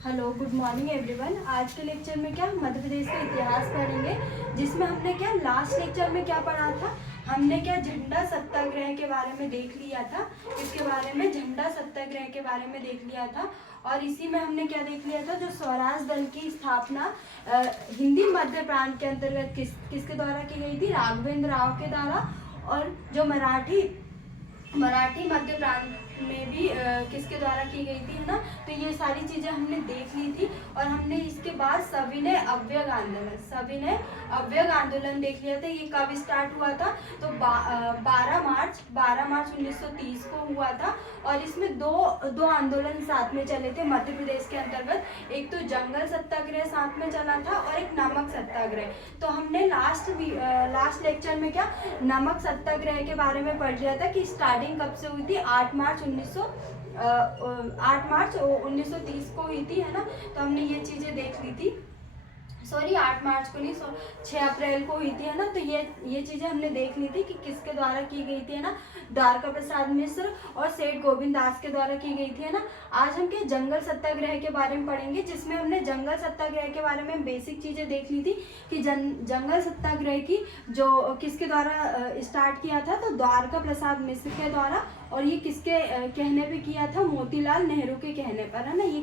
Hello, good morning everyone. आज के lecture में क्या मध्य प्रदेश का इतिहास पढ़ेंगे, जिसमें हमने क्या लास्ट लेक्चर में क्या पढ़ा था। हमने क्या झंडा सत्याग्रह के बारे में देख लिया था। इसके बारे में झंडा सत्याग्रह के बारे में देख लिया था। और इसी में हमने क्या देख लिया था, जो स्वराज दल की स्थापना हिंदी मध्य प्रांत के अंतर्गत किसके द्वारा की गई थी, राघवेंद्र राव के द्वारा। और जो मराठी मध्य प्रांत में भी किसके द्वारा की गई थी, है ना। तो ये सारी चीजें हमने देख ली थी। और हमने इसके बाद सविनय अवयव आंदोलन देख लिया था। ये कब स्टार्ट हुआ था, तो 12 मार्च 1930 को हुआ था। और इसमें दो आंदोलन साथ में चले थे मध्य प्रदेश के अंतर्गत। एक तो जंगल सत्याग्रह साथ में चला था और एक नमक सत्याग्रह। तो हमने लास्ट लेक्चर में क्या नमक सत्याग्रह के बारे में पढ़ लिया था कि स्टार्टिंग कब से हुई थी, 8 मार्च 1930 को हुई थी, है ना। तो हमने ये चीजें देख ली थी। 8 मार्च को नहीं, 6 अप्रैल को हुई थी, है ना। तो ये चीजें हमने देख ली थी कि किसके द्वारा की गई थी, है ना। द्वारका प्रसाद मिश्र और सेठ गोविंद दास के द्वारा की गई थी, है ना। आज हम क्या जंगल सत्याग्रह के बारे में पढ़ेंगे, जिसमें हमने जंगल सत्याग्रह के बारे में बेसिक चीजें देख ली थी कि जंगल सत्याग्रह की जो किसके द्वारा स्टार्ट किया था, तो द्वारका प्रसाद मिश्र के द्वारा। और ये किसके कहने पे किया था, मोतीलाल नेहरू के कहने पर, है ना। ये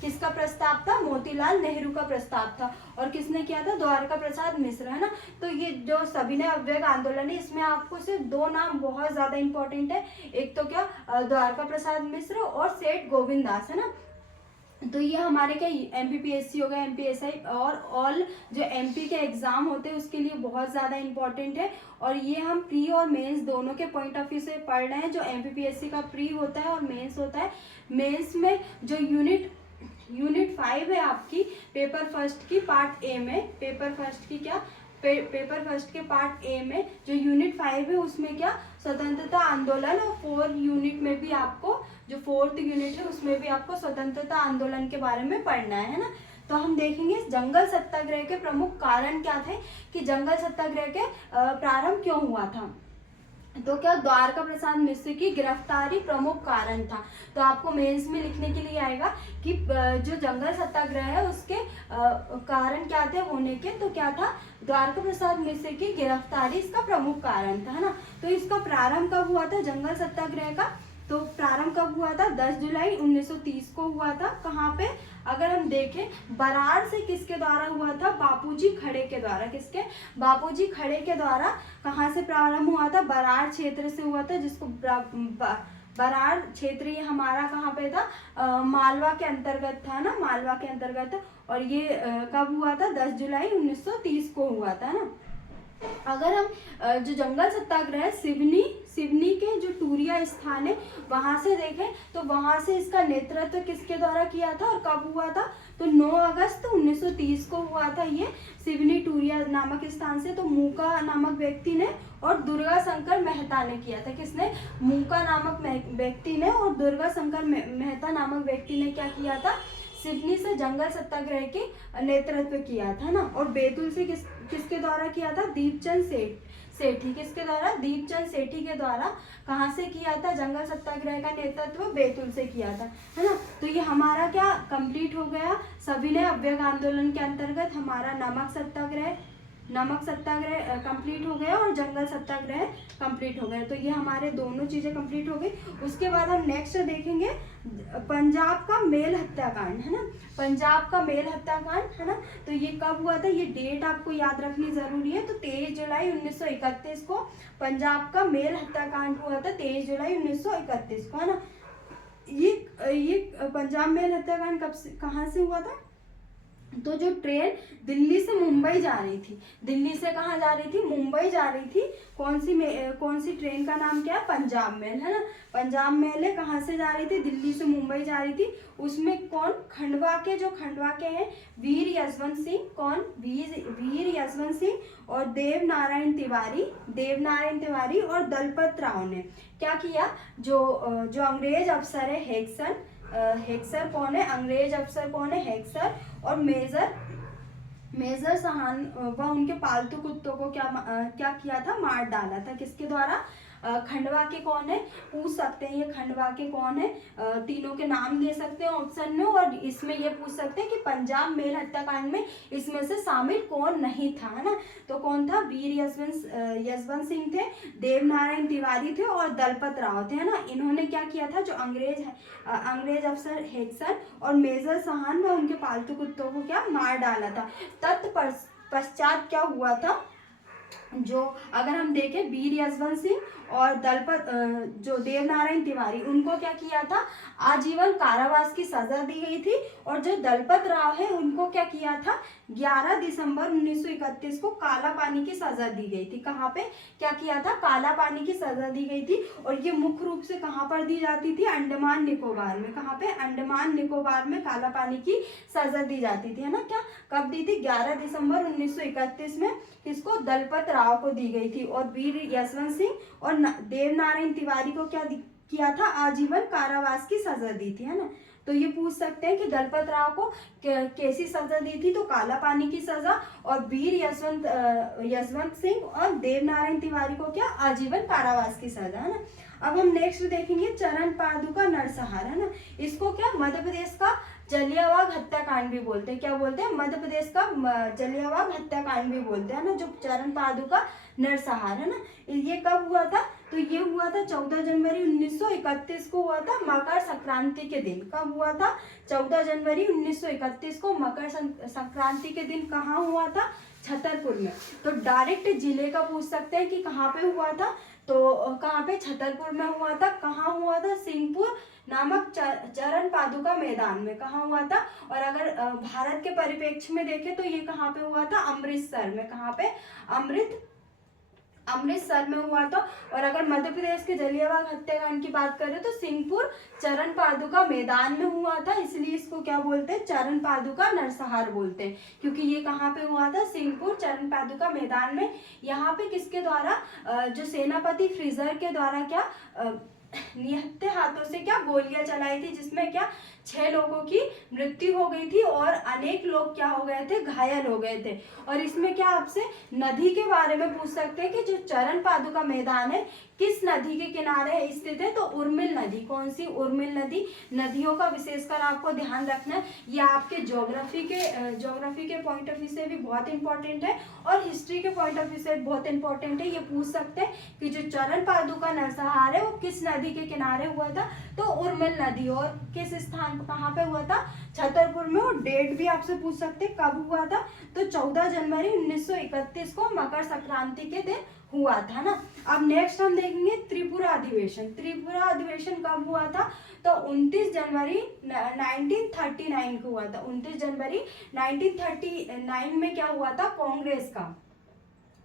किसका प्रस्ताव था, मोतीलाल नेहरू का प्रस्ताव था। और किसने किया था, द्वारका प्रसाद मिश्र, है ना। तो ये जो सविनय अवयव आंदोलन है, इसमें आपको सिर्फ 2 नाम बहुत ज्यादा इंपॉर्टेंट है। एक तो क्या द्वारका प्रसाद मिश्र और सेठ गोविंद दास, है ना। तो ये हमारे क्या एमपीपीएससी हो गया, एमपीएसआई और ऑल जो एमपी के एग्जाम होते हैं उसके लिए बहुत ज़्यादा इंपॉर्टेंट है। और ये हम प्री और मेंस दोनों के पॉइंट ऑफ व्यू से पढ़ रहे हैं। जो एमपीपीएससी का प्री होता है और मेंस होता है। मेंस में जो यूनिट 5 है आपकी पेपर फर्स्ट की पार्ट ए में, पेपर फर्स्ट के पार्ट ए में जो यूनिट 5 है उसमें क्या स्वतंत्रता आंदोलन, और 4 यूनिट में भी आपको जो 4th यूनिट है उसमें भी आपको स्वतंत्रता आंदोलन के बारे में पढ़ना है ना। तो हम देखेंगे जंगल सत्याग्रह के प्रमुख कारण क्या थे, कि जंगल सत्याग्रह के प्रारंभ क्यों हुआ था। तो क्या द्वारका प्रसाद मिश्र की गिरफ्तारी प्रमुख कारण था। तो आपको मेंस में लिखने के लिए आएगा कि जो जंगल सत्याग्रह है उसके कारण क्या थे होने के, तो क्या था, द्वारका प्रसाद मिश्र की गिरफ्तारी इसका प्रमुख कारण था, है ना। तो इसका प्रारंभ कब हुआ था जंगल सत्याग्रह का, तो प्रारंभ कब हुआ था, 10 जुलाई 1930 को हुआ था। कहाँ पे, अगर हम देखें बराड़ से किसके द्वारा हुआ था, बापूजी खड़े के द्वारा। किसके, बापूजी खड़े के द्वारा। कहाँ से प्रारंभ हुआ था, बराड़ क्षेत्र से हुआ था, जिसको बराड़ क्षेत्र ये हमारा कहाँ पे था, मालवा के अंतर्गत था ना, मालवा के अंतर्गत। और ये कब हुआ था, 10 जुलाई 1930 को हुआ था ना। अगर हम जो जंगल सत्याग्रह है सिवनी के जो टूरिया स्थान है वहां से देखें, तो वहां से इसका नेतृत्व किसके द्वारा किया था और कब हुआ था, तो 9 अगस्त 1930 को हुआ था ये सिवनी टूरिया नामक स्थान से। तो मूका नामक व्यक्ति ने और दुर्गा शंकर मेहता ने किया था। किसने, मूका नामक व्यक्ति ने और दुर्गा शंकर मेहता नामक व्यक्ति ने क्या किया था, सिवनी से जंगल सत्याग्रह के नेतृत्व किया था ना। और बैतूल से किसके द्वारा किया था, दीपचंद सेठी। किसके द्वारा, दीपचंद सेठी के द्वारा। कहाँ से किया था जंगल सत्याग्रह का नेतृत्व, बैतूल से किया था, है ना। तो ये हमारा क्या कंप्लीट हो गया, सविनय अवयव आंदोलन के अंतर्गत हमारा नमक सत्याग्रह कंप्लीट हो गया और जंगल सत्याग्रह कंप्लीट हो गया। तो ये हमारे दोनों चीजें कंप्लीट हो गई। उसके बाद हम नेक्स्ट देखेंगे पंजाब का मेल हत्याकांड, है ना। पंजाब का मेल हत्याकांड, है ना। तो ये कब हुआ था, ये डेट आपको याद रखनी जरूरी है। तो 23 जुलाई 1931 को पंजाब का मेल हत्याकांड हुआ था, 23 जुलाई 1931 को, है ना। ये पंजाब मेल हत्याकांड कहाँ से हुआ था, तो जो ट्रेन दिल्ली से मुंबई जा रही थी, दिल्ली से कहाँ जा रही थी, मुंबई जा रही थी। कौन सी ट्रेन का नाम क्या है, पंजाब मेल, है ना। पंजाब मेल है, कहाँ से जा रही थी, दिल्ली से मुंबई जा रही थी। उसमें कौन, खंडवा के हैं वीर यशवंत सिंह, कौन, वीर यशवंत सिंह और देवनारायण तिवारी और दलपत राव ने क्या किया, जो अंग्रेज अफसर है हेक्सर कौन है, अंग्रेज अफसर कौन है, हेक्सर। और मेजर सहान व उनके पालतू कुत्तों को क्या किया था, मार डाला था। किसके द्वारा, खंडवा के कौन है, पूछ सकते हैं ये खंडवा के कौन है, तीनों के नाम दे सकते हैं ऑप्शन में। और इसमें ये पूछ सकते हैं कि पंजाब मेल हत्याकांड में इसमें से शामिल कौन नहीं था, है ना। तो कौन था, वीर यशवंत सिंह थे, देवनारायण तिवारी थे और दलपत राव थे, है ना। इन्होंने क्या किया था, जो अंग्रेज अफसर हेक्सन और मेजर सहान व उनके पालतू कुत्तों को क्या मार डाला था। तत्पश्चात क्या हुआ था, जो अगर हम देखें वीर यशवंत सिंह और दलपत जो देवनारायण तिवारी, उनको क्या किया था, आजीवन कारावास की सजा दी गई थी। और जो दलपत राव है उनको क्या किया था, 11 दिसंबर 1931 को काला पानी की सजा दी गई थी। कहाँ पे क्या किया था, काला पानी की सजा दी गई थी। और ये मुख्य रूप से कहाँ पर दी जाती थी, अंडमान निकोबार में। कहाँ पे, अंडमान निकोबार में काला पानी की सजा दी जाती थी, है ना। क्या कब दी थी, 11 दिसंबर 1931 में किसको, दलपत राव को दी गई थी। और वीर यशवंत सिंह और देवनारायण तिवारी को क्या किया था, आजीवन कारावास की सजा दी थी, है ना। तो ये पूछ सकते हैं कि दलपत राव को कैसी सजा दी थी, तो काला पानी की सजा। और वीर यशवंत सिंह और देवनारायण तिवारी को क्या, आजीवन कारावास की सजा, है ना। अब हम नेक्स्ट देखेंगे चरण पादुका नरसंहार, है ना। इसको क्या मध्य प्रदेश का जलियांवाला हत्याकांड भी बोलते हैं। क्या बोलते हैं, मध्य प्रदेश का जलियांवाला हत्याकांड भी बोलते हैं ना, जो चरण पादुका नरसंहार, है ना। ये कब हुआ था, तो ये हुआ था 14 जनवरी 1931 को हुआ था, मकर संक्रांति के दिन। कब हुआ था, 14 जनवरी 1931 को मकर संक्रांति के दिन। कहाँ हुआ था, छतरपुर में। तो डायरेक्ट जिले का पूछ सकते हैं कि कहाँ पे हुआ था, तो कहाँ पे, छतरपुर में हुआ था। कहाँ हुआ था, सिंहपुर नामक चरण पादुका मैदान में। कहाँ हुआ था। और अगर भारत के परिप्रेक्ष्य में देखें तो ये कहाँ पे हुआ था, अमृतसर में। कहाँ पे, अमृतसर में हुआ था। और अगर मध्य प्रदेश के जलियांवाला हत्याकांड की बात करें तो सिंहपुर चरण पादुका मैदान में हुआ था, इसलिए इसको क्या बोलते हैं, चरण पादुका नरसंहार बोलते हैं, क्योंकि ये कहाँ पे हुआ था, सिंहपुर चरण पादुका मैदान में। यहाँ पे किसके द्वारा, जो सेनापति फ्रीजर के द्वारा क्या निहत्थे हाथों से क्या गोलियां चलाई थी, जिसमें क्या 6 लोगों की मृत्यु हो गई थी और अनेक लोग क्या हो गए थे, घायल हो गए थे। और इसमें क्या आपसे नदी के बारे में पूछ सकते हैं कि जो चरण पादुका मैदान है किस नदी के किनारे स्थित है, तो उर्मिल नदी। कौन सी, उर्मिल नदी। नदियों का विशेषकर आपको ध्यान रखना है, ये आपके ज्योग्राफी के पॉइंट ऑफ व्यू से भी बहुत इंपॉर्टेंट है और हिस्ट्री के पॉइंट ऑफ व्यू से बहुत इंपॉर्टेंट है। ये पूछ सकते हैं कि जो चरण पादुका नरसंहार है वो किस नदी के किनारे हुआ था, तो उर्मिल नदी। और किस स्थान पर, कहाँ पे हुआ था, छतरपुर में। और डेट भी आपसे पूछ सकते हैं कब हुआ था, तो 14 जनवरी 1931 को मकर संक्रांति के दिन हुआ था ना। अब नेक्स्ट हम देखेंगे त्रिपुरा अधिवेशन। त्रिपुरा अधिवेशन कब हुआ था, तो 29 जनवरी 1939 को हुआ था। 29 जनवरी 1939 में क्या हुआ था,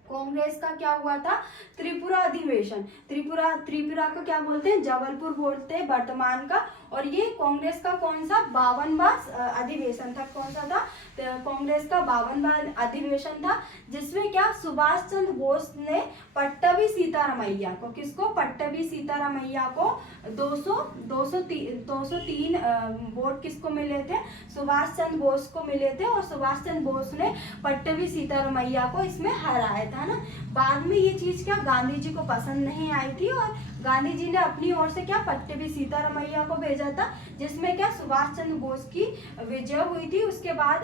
कांग्रेस का क्या हुआ था, त्रिपुरा अधिवेशन। त्रिपुरा को क्या बोलते हैं, जबलपुर बोलते हैं वर्तमान का। और ये कांग्रेस का कौन सा 52वां अधिवेशन था। कौन सा था, कांग्रेस का 52वां अधिवेशन था, जिसमें क्या सुभाष चंद्र बोस ने पट्टभी सीतारामैया को, किसको, पट्टभी सीतारामैया को 203 वोट किसको मिले थे, सुभाष चंद्र बोस को मिले थे। और सुभाष चंद्र बोस ने पट्टभी सीतारामैया को इसमें हराया था ना। बाद में ये चीज क्या गांधी जी को पसंद नहीं आई थी और गांधी जी ने अपनी ओर से क्या पट्टभी सीतारामैया को भेजा था, जिसमें क्या सुभाष चंद्र बोस की विजय हुई थी। उसके बाद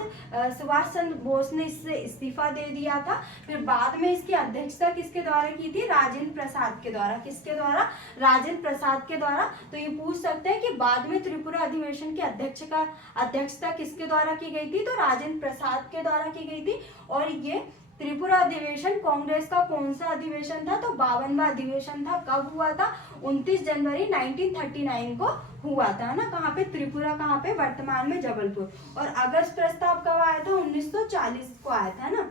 सुभाष चंद्र बोस ने इससे इस्तीफा दे दिया था। फिर बाद में इसकी अध्यक्षता किसके द्वारा की थी, राजेंद्र प्रसाद के द्वारा। किसके द्वारा, राजेंद्र प्रसाद के द्वारा। तो ये पूछ सकते हैं कि बाद में त्रिपुरा अधिवेशन की अध्यक्षता किसके द्वारा की गई थी, तो राजेंद्र प्रसाद के द्वारा की गई थी। और ये त्रिपुरा अधिवेशन कांग्रेस का कौन सा अधिवेशन था, तो 52वां अधिवेशन था। कब हुआ था, 29 जनवरी 1939 को हुआ था ना। कहाँ पे, त्रिपुरा। कहाँ पे, वर्तमान में जबलपुर। और अगस्त प्रस्ताव कब आया था, 1940 को आया था ना।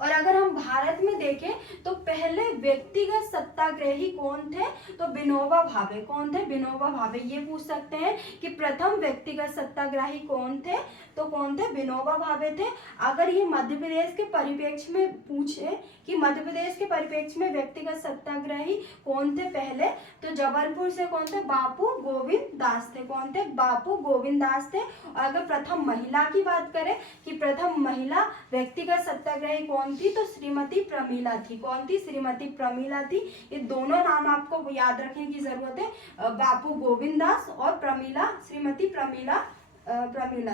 और अगर हम भारत में देखें तो पहले व्यक्तिगत सत्याग्रही कौन थे, तो विनोबा भावे। कौन थे, विनोबा भावे। ये पूछ सकते हैं कि प्रथम व्यक्तिगत सत्याग्रही कौन थे, तो कौन थे, विनोबा भावे थे। अगर ये मध्य प्रदेश के परिप्रेक्ष्य में पूछे कि मध्य प्रदेश के परिप्रेक्ष्य में व्यक्तिगत सत्याग्रही कौन थे पहले, तो जबलपुर से कौन थे, बापू गोविंद दास थे। कौन थे, बापू गोविंद दास थे। अगर प्रथम महिला की बात करें कि प्रथम महिला व्यक्तिगत सत्याग्रही कौन कौन थी, तो श्रीमती प्रमीला थी। कौन थी, श्रीमती प्रमीला थी। ये दोनों नाम आपको याद रखने की जरूरत है, बापू गोविंद दास और प्रमीला, श्रीमती प्रमीला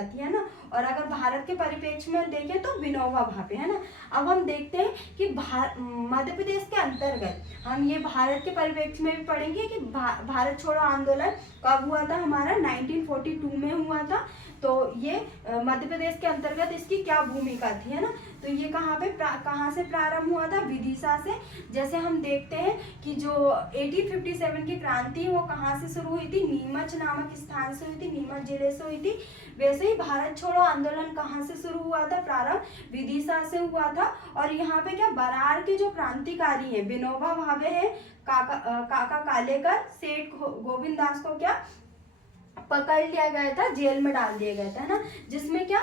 थी, है ना। और अगर भारत के परिप्रेक्ष्य में देखें तो विनोबा भावे, है ना। अब हम देखते हैं कि मध्य प्रदेश के अंतर्गत हम ये भारत के परिप्रेक्ष्य में भी पढ़ेंगे कि भारत छोड़ो आंदोलन कब हुआ था हमारा, 1942 में हुआ था। तो ये मध्य प्रदेश के अंतर्गत इसकी क्या भूमिका थी, है ना। तो ये कहाँ से प्रारंभ हुआ था, विदिशा से। जैसे हम देखते हैं कि जो 1857 की क्रांति वो कहाँ से शुरू हुई थी, नीमच नामक स्थान से हुई थी, नीमच जिले से हुई थी। वैसे ही भारत छोड़ो आंदोलन कहाँ से शुरू हुआ था, प्रारंभ विदिशा से हुआ था। और यहाँ पे क्या बरार के जो क्रांतिकारी है विनोबा भावे है, काका कालेकर, सेठ गोविंद दास को क्या पकड़ लिया गया था, जेल में डाल दिया गया था, है ना। जिसमें क्या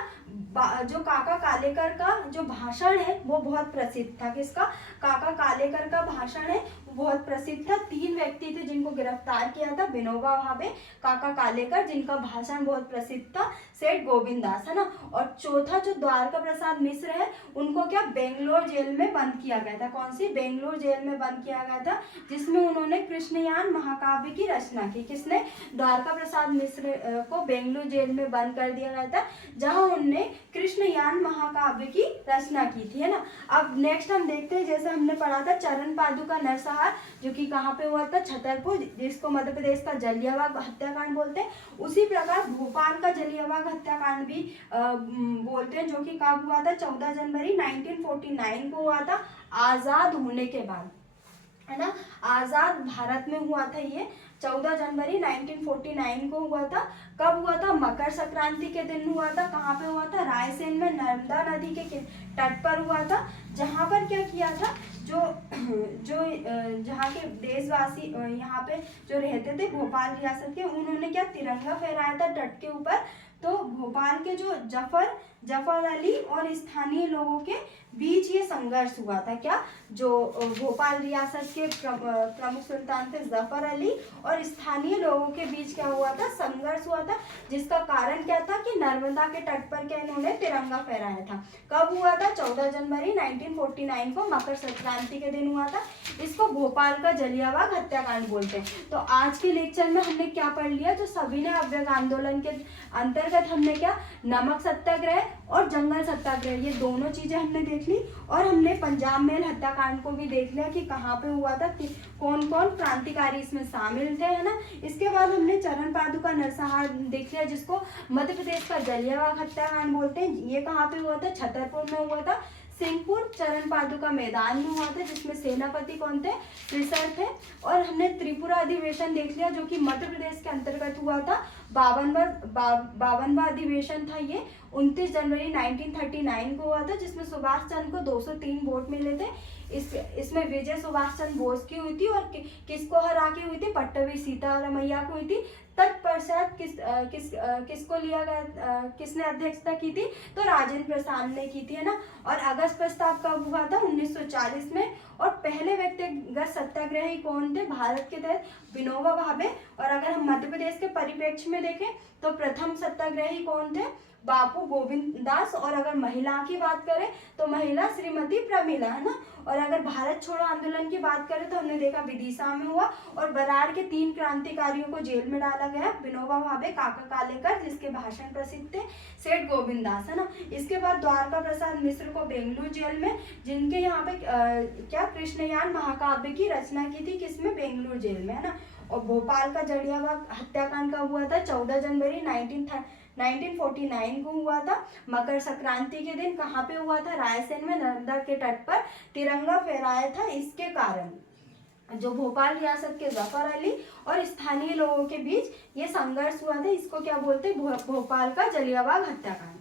जो काका कालेकर का जो भाषण है वो बहुत प्रसिद्ध था। किसका, काका कालेकर का भाषण है वो बहुत प्रसिद्ध था। 3 व्यक्ति थे जिनको गिरफ्तार किया था, विनोबा भावे, काका कालेकर जिनका भाषण बहुत प्रसिद्ध था, सेठ गोविंद दास, है ना। और चौथा जो द्वारका प्रसाद मिश्र है उनको क्या बेंगलोर जेल में बंद किया गया था। कौन सी, बेंगलोर जेल में बंद किया गया था, जिसमें उन्होंने कृष्णयान महाकाव्य की रचना की। किसने, द्वारका प्रसाद मिश्र को बेंगलोर जेल में बंद कर दिया गया था, जहां उनने कृष्णयान महाकाव्य की रचना की थी, है ना। अब नेक्स्ट हम देखते हैं, जैसे हमने पढ़ा था चरण पादुका नरसंहार, जो कि कहाँ पे हुआ था, छतरपुर, जिसको मध्य प्रदेश का जलियांवाला हत्याकांड बोलते हैं। उसी प्रकार भोपाल का जलियांवाला हत्याकांड भी बोलते हैं, जो कि कब हुआ था, 14 जनवरी 1949 को हुआ था, आजाद होने के बाद, है ना। आजाद भारत में हुआ था ये, 14 जनवरी 1949 को हुआ था। कब हुआ था, मकर संक्रांति के दिन हुआ था। कहाँ पे हुआ था, रायसेन में नर्मदा नदी के तट पर हुआ था। जहाँ पर क्या किया था, जहाँ के देशवासी यहाँ पे जो रहते थे भोपाल रियासत के, उन्होंने क्या तिरंगा फहराया था तट के ऊपर। तो भोपाल के जो जफर अली और स्थानीय लोगों के बीच ये संघर्ष हुआ था। क्या, जो भोपाल रियासत के प्रमुख सुल्तान थे जफर अली और स्थानीय लोगों के बीच क्या हुआ था, संघर्ष हुआ था। जिसका कारण क्या था कि नर्मदा के तट पर क्या इन्होंने तिरंगा फहराया था। कब हुआ था, 14 जनवरी 1949 को, मकर संक्रांति के दिन हुआ था। इसको भोपाल का जलियांवाला हत्याकांड बोलते हैं। तो आज के लेक्चर में हमने क्या पढ़ लिया, जो सविनय अवज्ञा आंदोलन के अंतर्गत हमने क्या, नमक सत्याग्रह और जंगल सत्याग्रह, ये दोनों चीजें हमने देख ली। और हमने पंजाब मेल हत्याकांड को भी देख लिया कि कहाँ पे हुआ था, कि कौन कौन क्रांतिकारी इसमें शामिल थे, है ना। इसके बाद हमने चरण पादुका नरसंहार देख लिया, जिसको मध्य प्रदेश का जलियांवाला हत्याकांड बोलते हैं। ये कहाँ पे हुआ था, छतरपुर में हुआ था। सिंहपुर चरण पादुका मैदान में हुआ था, जिसमें सेनापति कौन थे, त्रिसर थे। और हमने त्रिपुरा अधिवेशन देख लिया, जो कि मध्य प्रदेश के अंतर्गत हुआ था। 52वां अधिवेशन था ये, 29 जनवरी 1939 को हुआ था, जिसमें सुभाष चंद्र को 203 वोट मिले थे। इसमें विजय सुभाष चंद्र बोस की हुई थी। और किसको हरा के हुई थी, पट्टभी सीतारमैया को हुई थी। तत्पश्चात किसको लिया गया, किसने अध्यक्षता की थी, तो राजेंद्र प्रसाद ने की थी, है ना। और अगस्त प्रस्ताव कब हुआ था, 1940 में। और पहले व्यक्तिगत सत्याग्रही कौन थे, भारत के तहत विनोबा भावे। और अगर हम मध्य प्रदेश के परिप्रेक्ष्य में देखें तो प्रथम सत्याग्रही कौन थे, बापू गोविंद दास। और अगर महिला की बात करें तो महिला श्रीमती प्रमीला, है ना। और अगर भारत छोड़ो आंदोलन की बात करें तो हमने देखा विदिशा में हुआ। और बरार के 3 क्रांतिकारियों को जेल में डाला गया, विनोबा भावे, काका कालेकर जिसके भाषण प्रसिद्ध थे, सेठ गोविंद दास, है ना। इसके बाद द्वारका प्रसाद मिश्र को बेंगलुरु जेल में, जिनके यहाँ पे क्या कृष्णयान महाकाव्य की रचना की थी, किसमें, बेंगलुरु जेल में, है ना। और भोपाल का जलियांवाला हत्याकांड कब हुआ था, 14 जनवरी 1949 को हुआ था। मकर संक्रांति के दिन कहाँ पे हुआ था, रायसेन में नर्मदा के तट पर तिरंगा फहराया था। इसके कारण जो भोपाल रियासत के जफर अली और स्थानीय लोगों के बीच ये संघर्ष हुआ था, इसको क्या बोलते हैं, भोपाल का जलियांवाला हत्याकांड।